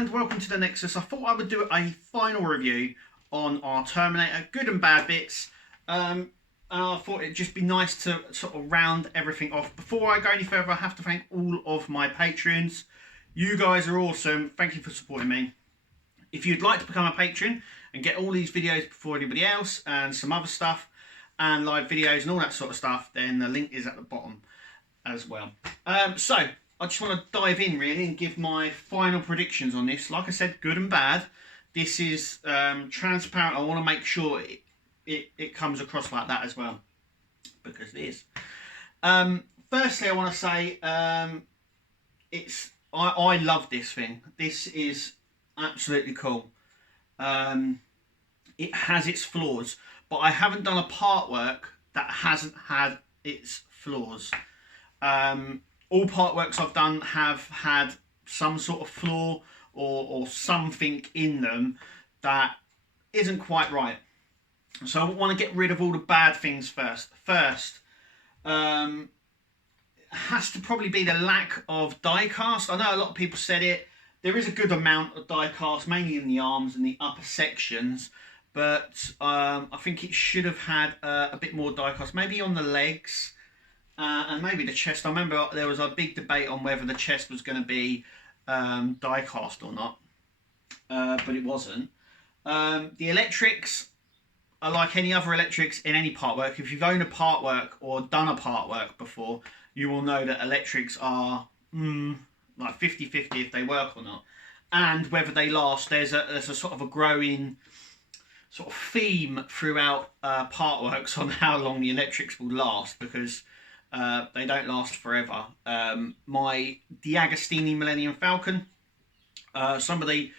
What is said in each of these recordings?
and welcome to the Nexus. I thought I would do a final review on our Terminator, good and bad bits. And I thought it'd just be nice to sort of round everything off. Before I go any further, I have to thank all of my patrons. You guys are awesome. Thank you for supporting me. If you'd like to become a patron and get all these videos before anybody else and some other stuff and live videos and all that sort of stuff, then the link is at the bottom as well. So I just want to dive in really and give my final predictions on this. Like I said, good and bad. This is transparent. I want to make sure it comes across like that as well, because it is. Firstly, I want to say I love this thing. This is absolutely cool. It has its flaws, but I haven't done a part work that hasn't had its flaws. All part works I've done have had some sort of flaw or something in them that isn't quite right. So I want to get rid of all the bad things first. First, has to probably be the lack of die cast. I know a lot of people said it. There is a good amount of die cast, mainly in the arms and the upper sections, but I think it should have had a bit more die cast, maybe on the legs and maybe the chest. I remember there was a big debate on whether the chest was going to be die cast or not, but it wasn't. The electrics are like any other electrics in any part work. If you've owned a part work or done a part work before, you will know that electrics are like 50-50 if they work or not, and whether they last. There's a sort of a growing sort of theme throughout part works on how long the electrics will last, because they don't last forever. My D'Agostini Millennium Falcon, some of the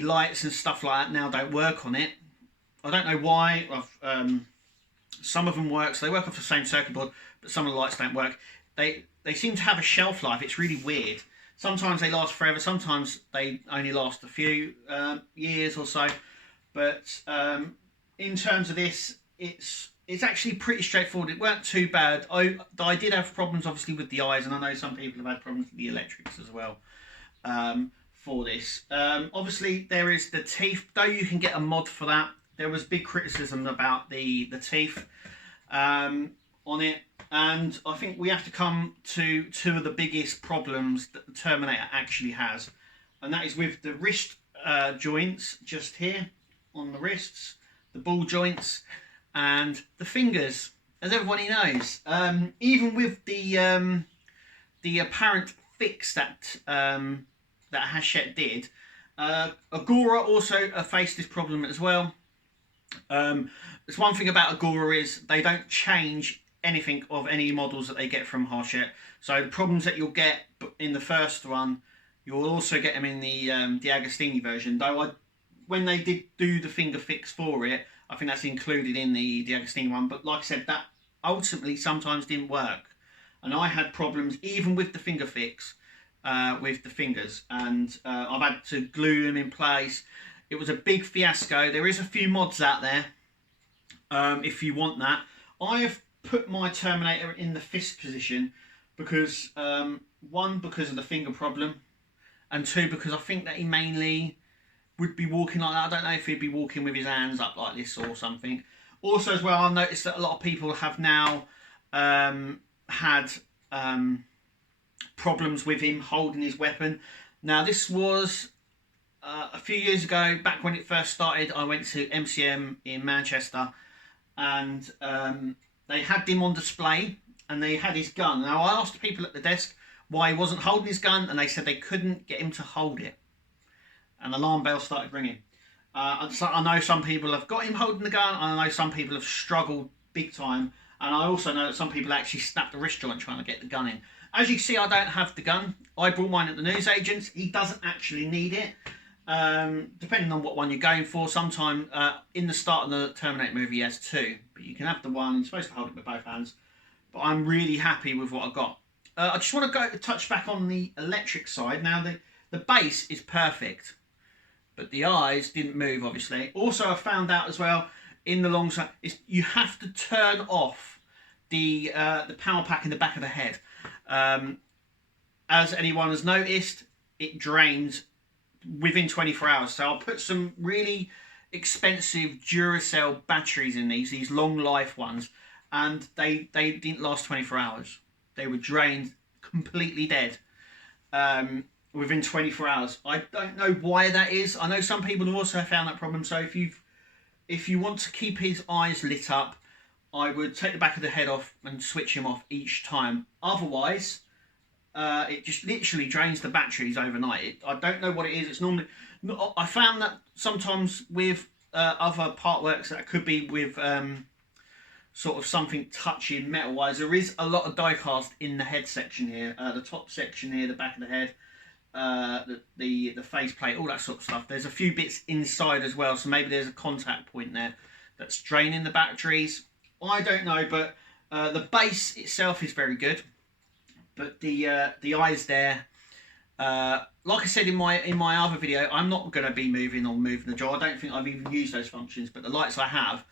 lights and stuff like that now don't work on it. I don't know why. Some of them work, so they work off the same circuit board, but some of the lights don't work. They seem to have a shelf life. It's really weird. Sometimes they last forever, sometimes they only last a few years or so. But in terms of this, it's actually pretty straightforward. It weren't too bad. I did have problems obviously with the eyes, and I know some people have had problems with the electrics as well for this. Obviously there is the teeth, though you can get a mod for that. There was big criticism about the teeth on it, and I think we have to come to two of the biggest problems that the Terminator actually has, and that is with the wrist joints just here on the wrists, the ball joints, and the fingers, as everybody knows. Even with the apparent fix that Hachette did, Agora also faced this problem as well. There's one thing about Agora is they don't change anything of any models that they get from Hachette. So the problems that you'll get in the first one, you'll also get them in the D'Agostini version. Though when they did do the finger fix for it, I think that's included in the D'Agostini one. But like I said, that ultimately sometimes didn't work, and I had problems even with the finger fix with the fingers, and I've had to glue them in place. It was a big fiasco. There is a few mods out there if you want that. I have put my Terminator in the fist position because one, because of the finger problem, and two, because I think that he mainly would be walking like that. I don't know if he'd be walking with his hands up like this or something. Also as well, I've noticed that a lot of people have now had problems with him holding his weapon. Now this was a few years ago, back when it first started. I went to MCM in Manchester, and they had him on display, and they had his gun. Now I asked people at the desk why he wasn't holding his gun, and they said they couldn't get him to hold it. And the alarm bell started ringing. So I know some people have got him holding the gun, and I know some people have struggled big time, and I also know that some people actually snapped the wrist joint trying to get the gun in. As you can see, I don't have the gun. I brought mine at the newsagents. He doesn't actually need it, depending on what one you're going for. Sometime in the start of the Terminator movie, he has two, but you can have the one. You're supposed to hold it with both hands, but I'm really happy with what I got. I just want to touch back on the electric side. Now the base is perfect, but the eyes didn't move, obviously. Also, I found out as well in the long side is you have to turn off the power pack in the back of the head. As anyone has noticed, it drains within 24 hours. So I'll put some really expensive Duracell batteries in these long life ones, and they didn't last 24 hours. They were drained, completely dead, within 24 hours. I don't know why that is. I know some people have also found that problem. So if you want to keep his eyes lit up, I would take the back of the head off and switch him off each time. Otherwise, it just literally drains the batteries overnight. I don't know what it is. It's normally... I found that sometimes with other part works that could be with sort of something touching metal wise. There is a lot of die cast in the head section here, the top section here, the back of the head, the face plate, all that sort of stuff. There's a few bits inside as well, so maybe there's a contact point there that's draining the batteries. I don't know, but the base itself is very good, but the eyes there, like I said in my other video, I'm not going to be moving the jaw. I don't think I've even used those functions, but the lights I have,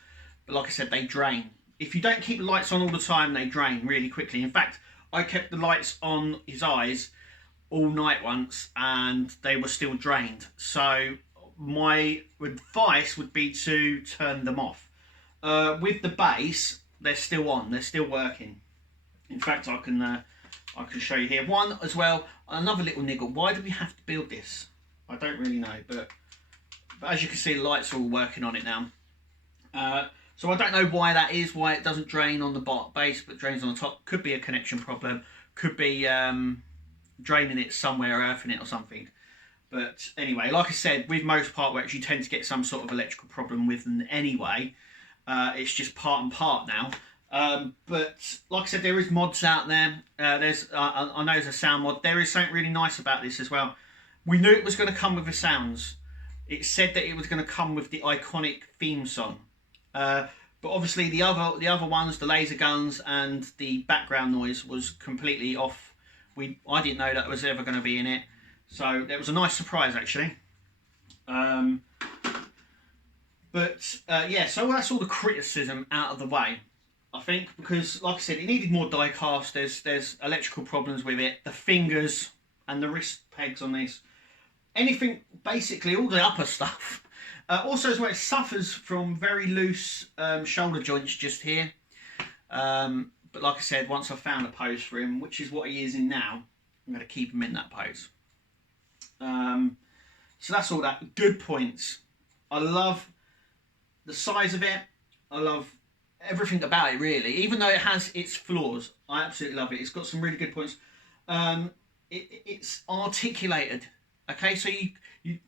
but like I said, they drain. If you don't keep the lights on all the time, they drain really quickly. In fact, I kept the lights on his eyes all night once, and they were still drained. So my advice would be to turn them off. With the base, they're still on. They're still working. In fact, I can show you here. One as well, another little niggle. Why do we have to build this? I don't really know, but as you can see, the lights are all working on it now. So I don't know why that is, why it doesn't drain on the base, but drains on the top. Could be a connection problem. Could be draining it somewhere, earthing it or something. But anyway, like I said, with most part works, you tend to get some sort of electrical problem with them anyway. It's just part and part now. But like I said, there is mods out there. I know there's a sound mod. There is something really nice about this as well. We knew it was going to come with the sounds. It said that it was going to come with the iconic theme song. But obviously the other ones, the laser guns and the background noise, was completely off. I didn't know that was ever going to be in it. So it was a nice surprise actually. Yeah, so that's all the criticism out of the way. I think because, like I said, it needed more die cast. There's electrical problems with it. The fingers and the wrist pegs on this. Anything, basically all the upper stuff. Also as well, it suffers from very loose shoulder joints just here. But like I said, once I've found a pose for him, which is what he is in now, I'm going to keep him in that pose. So that's all that. Good points. I love the size of it. I love everything about it really, even though it has its flaws. I absolutely love it. It's got some really good points. It's articulated. Okay, so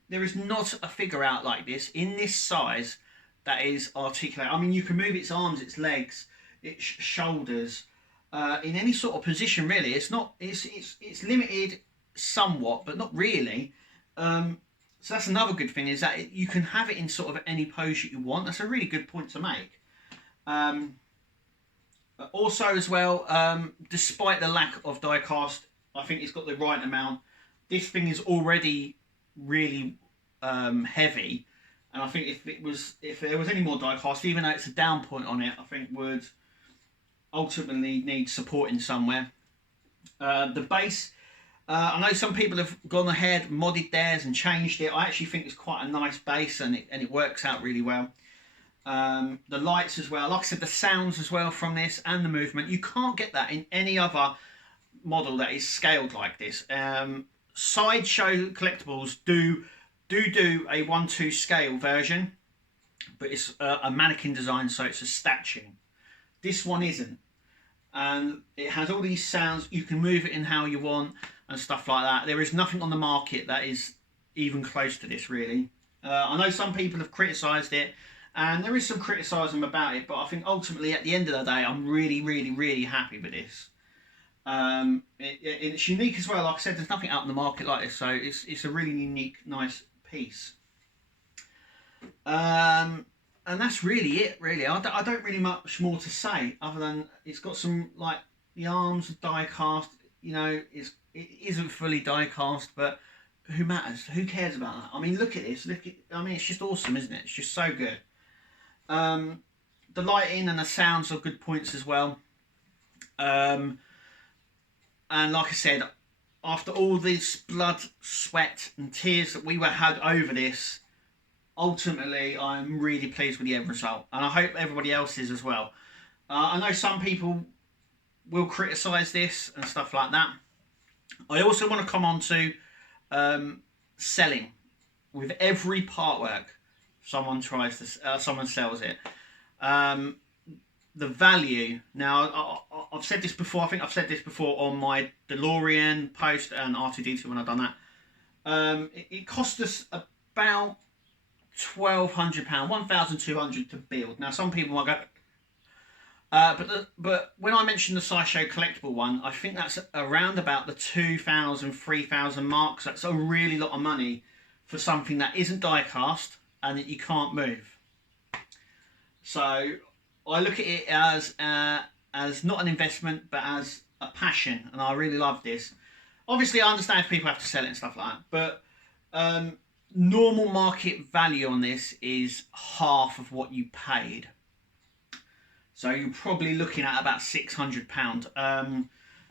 there is not a figure out like this in this size that is articulated. I mean, you can move its arms, its legs, its shoulders in any sort of position really. It's not. It's limited somewhat, but not really. So that's another good thing, is that you can have it in sort of any pose that you want. That's a really good point to make. Also as well, despite the lack of die cast, I think it's got the right amount. This thing is already really heavy, and I think if there was any more die cast, even though it's a down point on it, I think would ultimately need supporting somewhere. The base, I know some people have gone ahead, modded theirs and changed it. I actually think it's quite a nice base, and it works out really well. The lights as well, like I said, the sounds as well from this, and the movement. You can't get that in any other model that is scaled like this. Sideshow Collectibles do a 1:2 scale version, but it's a mannequin design, so it's a statue. This one isn't, and it has all these sounds. You can move it in how you want and stuff like that. There is nothing on the market that is even close to this really. I know some people have criticised it, and there is some criticism about it, but I think ultimately at the end of the day, I'm really happy with this. It's unique as well. Like I said, there's nothing out in the market like this, so it's a really unique, nice piece. And that's really it, really. I don't really much more to say other than it's got some, like, the arms are die cast. You know, it isn't fully die cast, but who matters? Who cares about that? I mean, look at this. I mean, it's just awesome, isn't it? It's just so good. The lighting and the sounds are good points as well. And like I said, after all this blood, sweat and tears that we had over this, ultimately I'm really pleased with the end result, and I hope everybody else is as well. I know some people will criticise this and stuff like that. I also want to come on to selling. With every part work, someone sells it. The value. Now, I've said this before. I think I've said this before on my DeLorean post and R2D2 when I've done that. It cost us about £1,200, £1,200 to build. Now, some people might go, but when I mentioned the SciShow collectible one, I think that's around about the 2,000, 3,000 marks. That's a really lot of money for something that isn't die cast and that you can't move. So I look at it as not an investment, but as a passion, and I really love this. Obviously, I understand if people have to sell it and stuff like that, but normal market value on this is half of what you paid. So you're probably looking at about £600.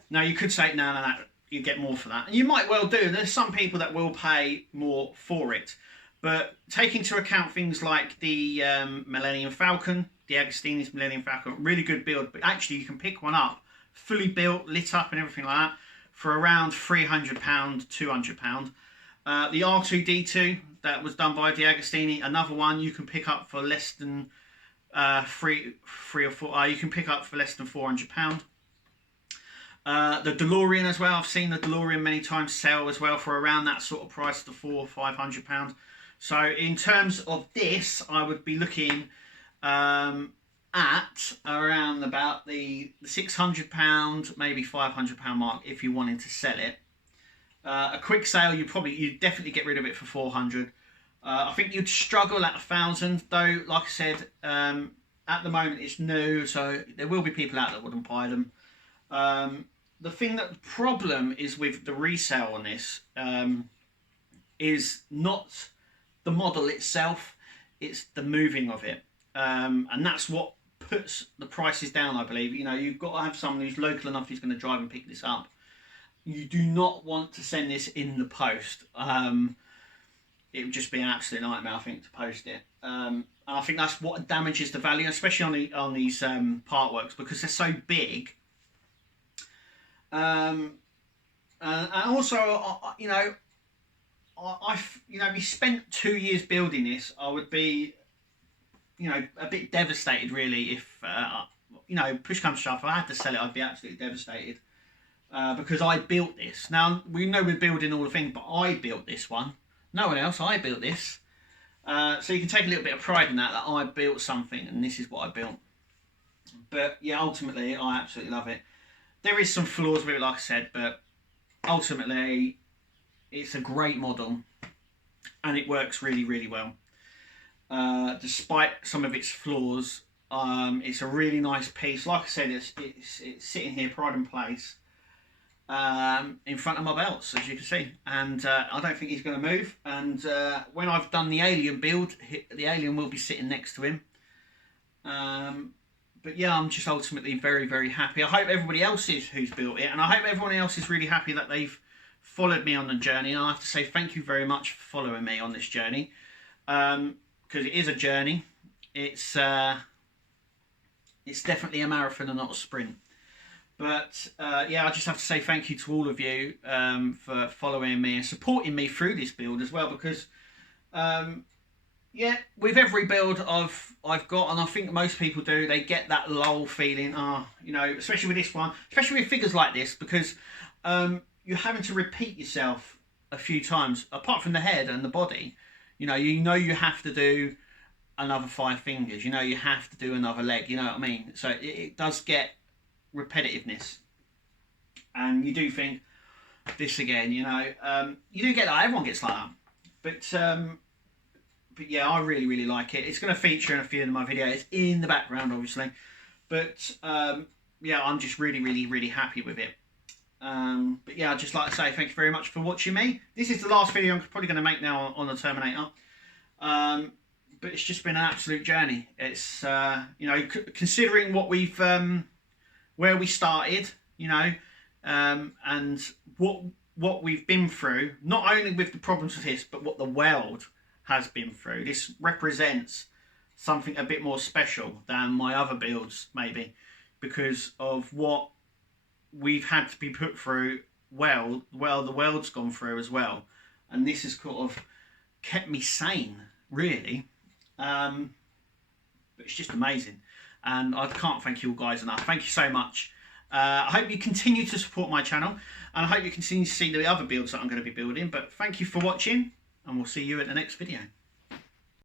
Now you could say, no, you get more for that. And you might well do. There's some people that will pay more for it. But take into account things like the Millennium Falcon, the Agostini's Millennium Falcon, really good build. But actually you can pick one up, fully built, lit up and everything like that, for around £300, £200. The R2D2 that was done by D'Agostini, another one you can pick up for less than three or four. You can pick up for less than £400. The DeLorean as well. I've seen the DeLorean many times sell as well for around that sort of price, to £400 or £500. So in terms of this, I would be looking at around about the £600, maybe £500 mark if you wanted to sell it. A quick sale, you'd definitely get rid of it for 400. I think you'd struggle at 1,000, though. Like I said, at the moment it's new, so there will be people out that wouldn't buy them. The problem is with the resale on this is not the model itself, it's the moving of it, and that's what puts the prices down, I believe. You know, you've got to have someone who's local enough who's going to drive and pick this up. You do not want to send this in the post. It would just be an absolute nightmare, I think, to post it. And I think that's what damages the value, especially on these part works, because they're so big. And also, we spent 2 years building this. I would be, a bit devastated really if, push comes to shove, if I had to sell it, I'd be absolutely devastated. Because I built this. Now, we know we're building all the things, but I built this one. No one else, I built this. So you can take a little bit of pride in that I built something and this is what I built. But yeah, ultimately, I absolutely love it. There is some flaws with it, like I said, but ultimately, it's a great model and it works really, really well. Despite some of its flaws, it's a really nice piece. Like I said, it's sitting here, pride and place. In front of my belts, as you can see, and I don't think he's going to move. And when I've done the alien build, the alien will be sitting next to him. But yeah, I'm just ultimately very, very happy. I hope everybody else is who's built it, and I hope everyone else is really happy that they've followed me on the journey. And I have to say thank you very much for following me on this journey, because it is a journey. It's definitely a marathon and not a sprint. But yeah, I just have to say thank you to all of you for following me and supporting me through this build as well, because yeah, with every build I've got, and I think most people do, they get that lull feeling, especially with this one, especially with figures like this, because you're having to repeat yourself a few times, apart from the head and the body. You have to do another 5 fingers, you have to do another leg, you know what I mean? So it does get repetitiveness, and you do think this again, you do get that. Everyone gets like that, but yeah, I really, really like it. It's going to feature in a few of my videos in the background, obviously, but yeah, I'm just really, really, really happy with it. But yeah, I'd just like to say thank you very much for watching me. This is the last video I'm probably going to make now on the Terminator. But it's just been an absolute journey. It's considering what we've where we started, and what what we've been through, not only with the problems of this, but what the world has been through. This represents something a bit more special than my other builds, maybe, because of what we've had to be put through. Well, the world's gone through as well, and this has sort of kept me sane, really. But it's just amazing, and I can't thank you all guys enough. Thank you so much. I hope you continue to support my channel, and I hope you continue to see the other builds that I'm going to be building. But thank you for watching, and we'll see you at the next video.